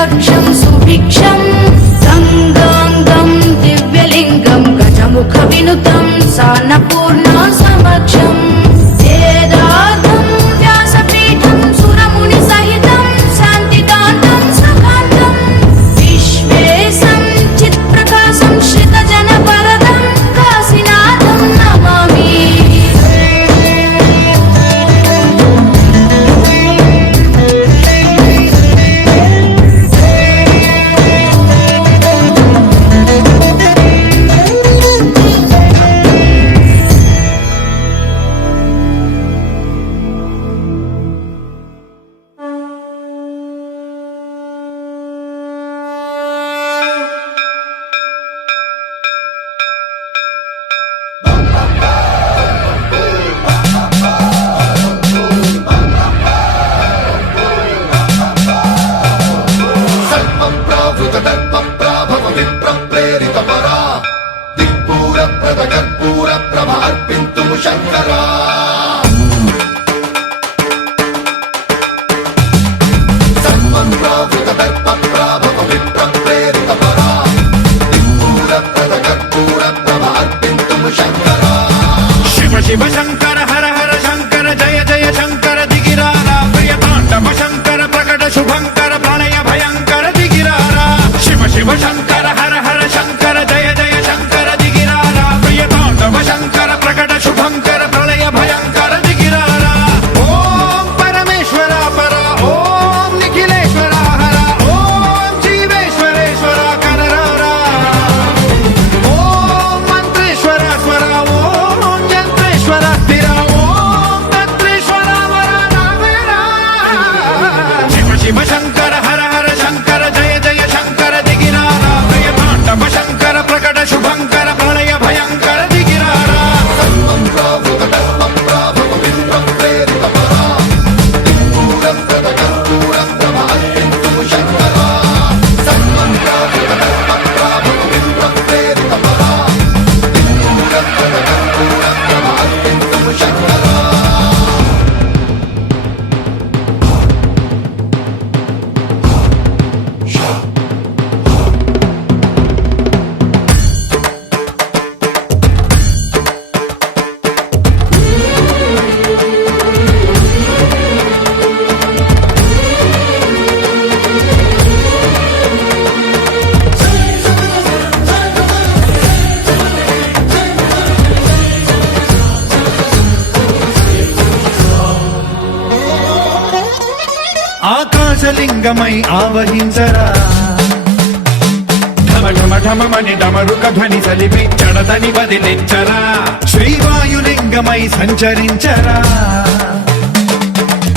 दक्षं सुभिक्षं गङ्गाङ्गं दिव्यलिङ्गं गजमुखविनुतं सान्नपूर्णा समक्षम् वेदार्थं व्यासपीठं सुरमुनिसहितं शान्तिकान्तं सकान्तं विश्वेशं चित्प्रकाशं श्रितजनवरदं काशीनाथं नमामि। शिव शंकर हर हर शंकर जय जय शंकर दिगिरारा प्रियतांडव शंकर प्रकट शुभंकर प्रणय भयंकर दिगिरारा शिव शिव शंकर हर हर शंकर जय जय शंकर दिगिरारा प्रियतांडव शंकर प्रकट शुभंकर प्रणय भयंकर दिगिरारा ओम परमेश्वर पर ओम निखिलेश्वर हर ओम जीवेश्वरेश्वर कररारा ओम मंत्रेश्वर स्वर ओम यंत्रेश्वर स्थिर ओम तंत्रेश्वर वरदावेरा शिव शिव शंकर हर हर शंकर जय जय शंकर दिगिरारा प्रियतांडव शंकर प्रकट शुभंकर प्रणय भयंकर दिगिरारा ఆకాశలింగమై ఆవహించరా ఢమ ఢమ ఢమమని డమరుక ధ్వని సలిపి జడదని వదిలించరా శ్రీవాయులింగమై సంచరించరా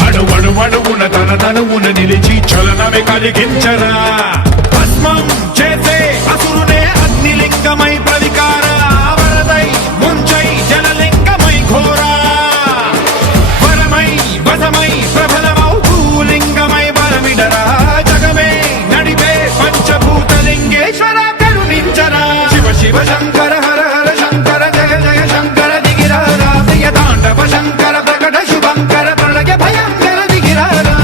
అణువణువున తన తనువున నిలిచి చలనమే కలిగించరా భస్మం చేసే అసురునే అగ్నిలింగమై ప్రవికార వరదై ముంచై జలలింగమై ఘోరా వరమై వసమై ప్రబలమౌ భూలింగమై బలమిడరా జగమే నడిపే పంచభూతలింగేశ్వర కరుణించరా శివ శివ శంకర హర హర శంకర జయ జయ శంకర దిగిరారా ప్రియతాండవ శంకర ప్రకట శుభంకర ప్రళయ భయంకర దిగిరారా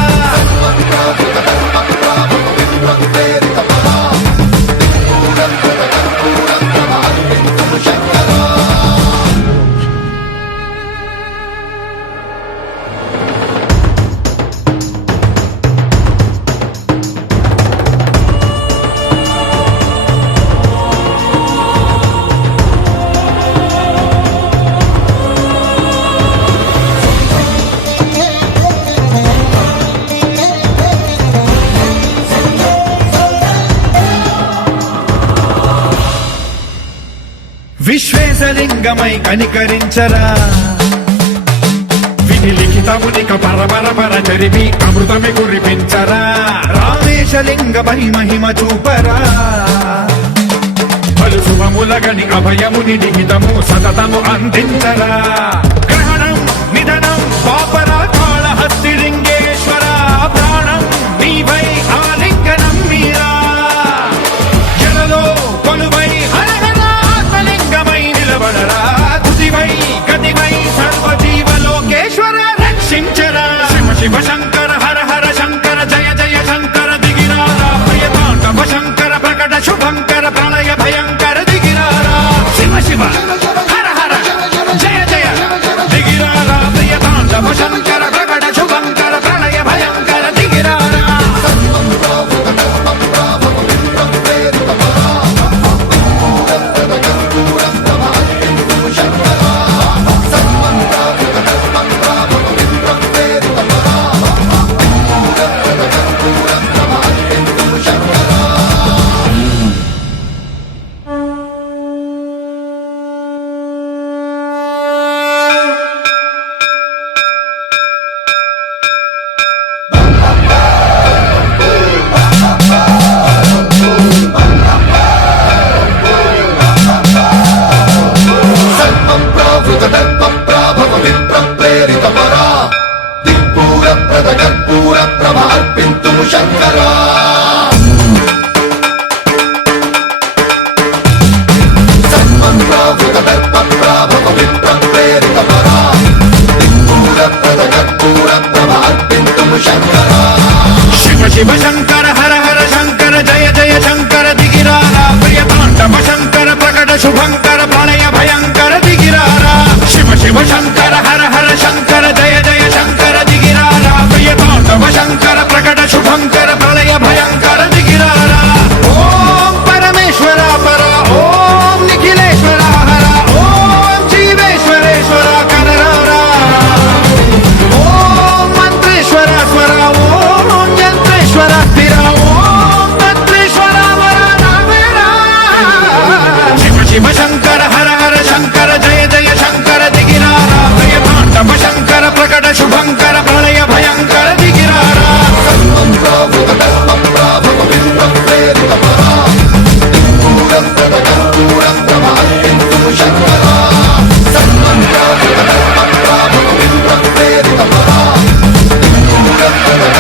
విశ్వేశలింగమై కనికరించరా విధి లిఖితమునిక పరపర జరిపి అమృతమి కురిపించరా రామేశలింగమై మహిమ చూపరా పలు శుభములగని అభయముని నిహితము సతతము అందించరా